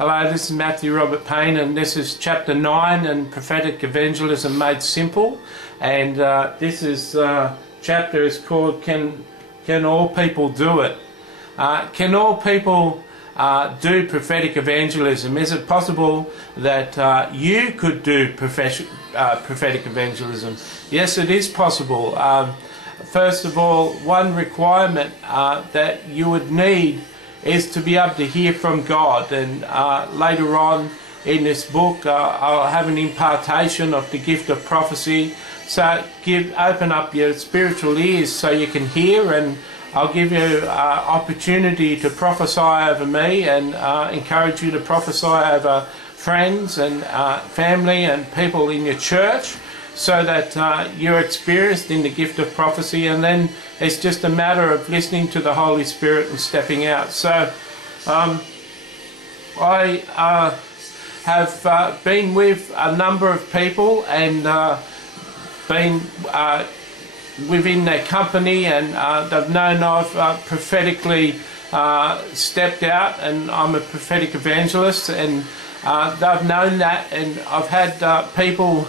Hello, this is Matthew Robert Payne, and this is chapter 9 in Prophetic Evangelism Made Simple. And this is chapter is called Can All People Do It? Can all people do prophetic evangelism? Is it possible that you could do prophetic evangelism? Yes, it is possible. First of all, one requirement that you would need is to be able to hear from God, and later on in this book I'll have an impartation of the gift of prophecy. So open up your spiritual ears so you can hear, and I'll give you opportunity to prophesy over me, and encourage you to prophesy over friends and family and people in your church, so that you're experienced in the gift of prophecy, and then it's just a matter of listening to the Holy Spirit and stepping out. So I have been with a number of people and been within their company, and they've known I've prophetically stepped out, and I'm a prophetic evangelist, and they've known that, and I've had people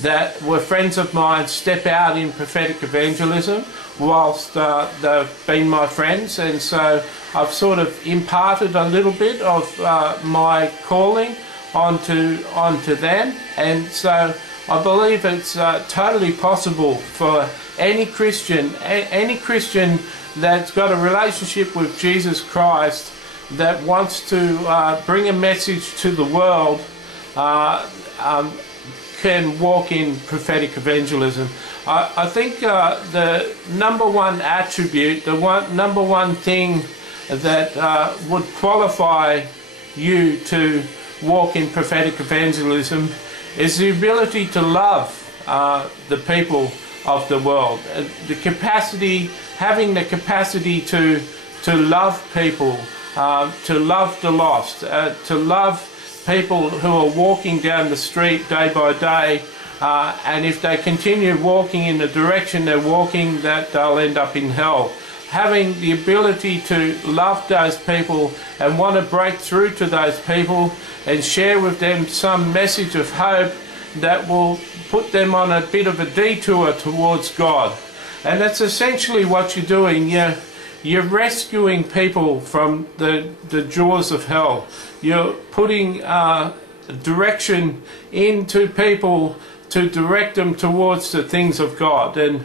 that were friends of mine step out in prophetic evangelism whilst they've been my friends, and so I've sort of imparted a little bit of my calling onto them. And so I believe it's totally possible for any Christian that's got a relationship with Jesus Christ, that wants to bring a message to the world, can walk in prophetic evangelism. I think the number one attribute, number one thing that would qualify you to walk in prophetic evangelism is the ability to love the people of the world. Having the capacity to love people, to love the lost, to love people who are walking down the street day by day, and if they continue walking in the direction they're walking, that they'll end up in hell. Having the ability to love those people and want to break through to those people and share with them some message of hope that will put them on a bit of a detour towards God. And that's essentially what you're doing. You're rescuing people from the jaws of hell. You're putting direction into people to direct them towards the things of God. And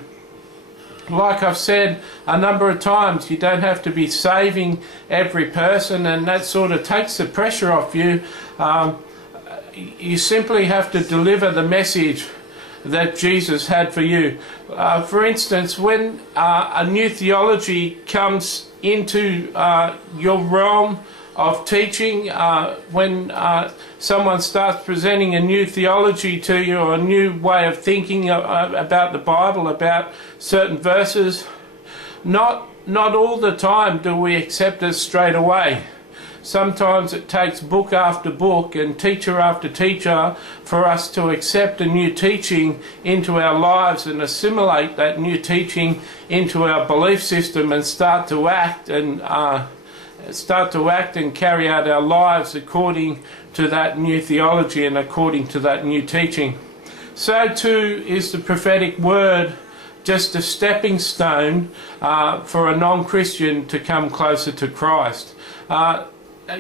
like I've said a number of times, you don't have to be saving every person, and that sort of takes the pressure off you. You simply have to deliver the message that Jesus had for you. For instance, when a new theology comes into your realm of teaching, when someone starts presenting a new theology to you, or a new way of thinking about the Bible, about certain verses, not all the time do we accept it straight away. Sometimes it takes book after book and teacher after teacher for us to accept a new teaching into our lives and assimilate that new teaching into our belief system, and start to act and carry out our lives according to that new theology and according to that new teaching. So too is the prophetic word just a stepping stone for a non-Christian to come closer to Christ.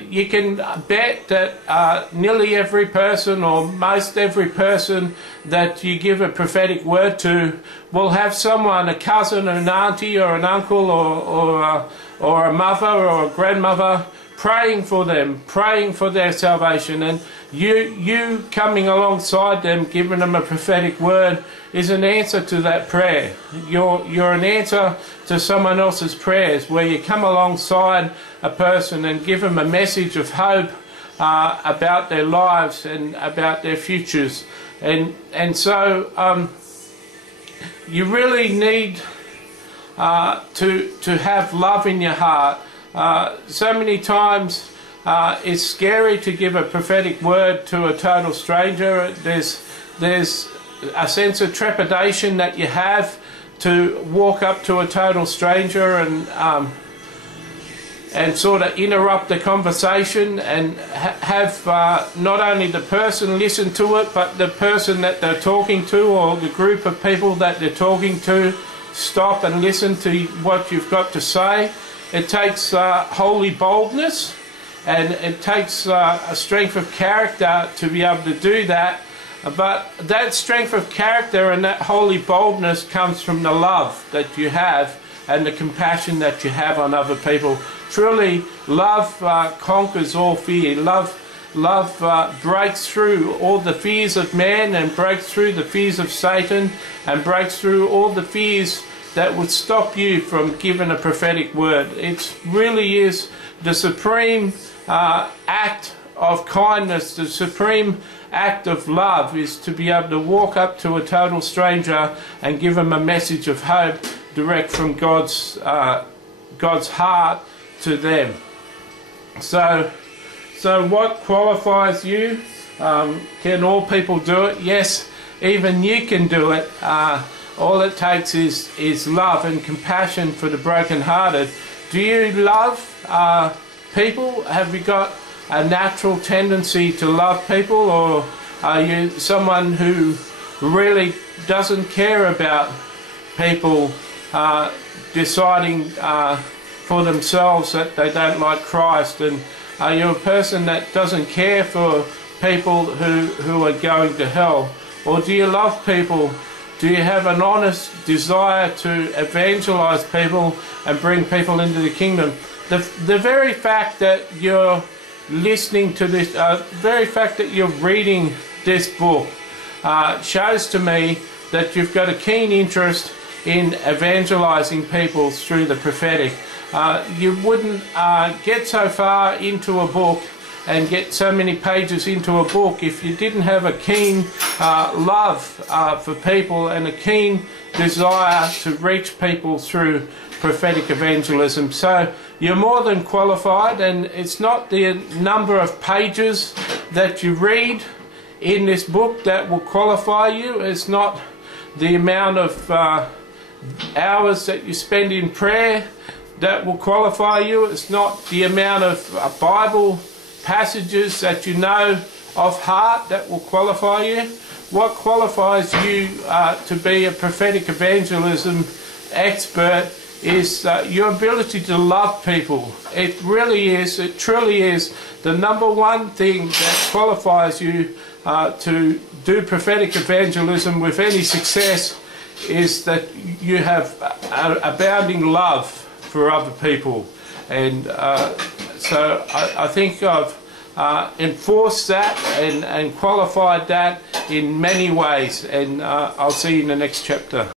You can bet that nearly every person, or most every person that you give a prophetic word to, will have someone, a cousin, an auntie, or an uncle, or a mother or a grandmother, praying for them, praying for their salvation. And you coming alongside them, giving them a prophetic word, is an answer to that prayer. You're an answer to someone else's prayers, where you come alongside a person and give them a message of hope about their lives and about their futures. And so you really need to have love in your heart. So many times it's scary to give a prophetic word to a total stranger. There's a sense of trepidation that you have to walk up to a total stranger and and sort of interrupt the conversation and have not only the person listen to it, but the person that they're talking to, or the group of people that they're talking to, stop and listen to what you've got to say. It takes holy boldness, and it takes a strength of character to be able to do that. But that strength of character and that holy boldness comes from the love that you have and the compassion that you have on other people. Truly, love conquers all fear. Love breaks through all the fears of man, and breaks through the fears of Satan, and breaks through all the fears that would stop you from giving a prophetic word. It really is the supreme act of kindness, the supreme act of love, is to be able to walk up to a total stranger and give them a message of hope direct from God's heart to them. So what qualifies you? Can all people do it? Yes, even you can do it. All it takes is love and compassion for the brokenhearted. Do you love people? Have you got a natural tendency to love people, or are you someone who really doesn't care about people deciding for themselves that they don't like Christ? And are you a person that doesn't care for people who are going to hell? Or do you love people? Do you have an honest desire to evangelize people and bring people into the kingdom? The very fact that you're listening to this, very fact that you're reading this book shows to me that you've got a keen interest in evangelizing people through the prophetic. You wouldn't get so far into a book and get so many pages into a book if you didn't have a keen love for people and a keen desire to reach people through prophetic evangelism. So you're more than qualified, and it's not the number of pages that you read in this book that will qualify you. It's not the amount of hours that you spend in prayer that will qualify you. It's not the amount of Bible passages that you know off heart that will qualify you. What qualifies you to be a prophetic evangelism expert is your ability to love people. It really is, it truly is the number one thing that qualifies you to do prophetic evangelism with any success, is that you have abounding love for other people. And so I think I've enforced that and qualified that in many ways, and I'll see you in the next chapter.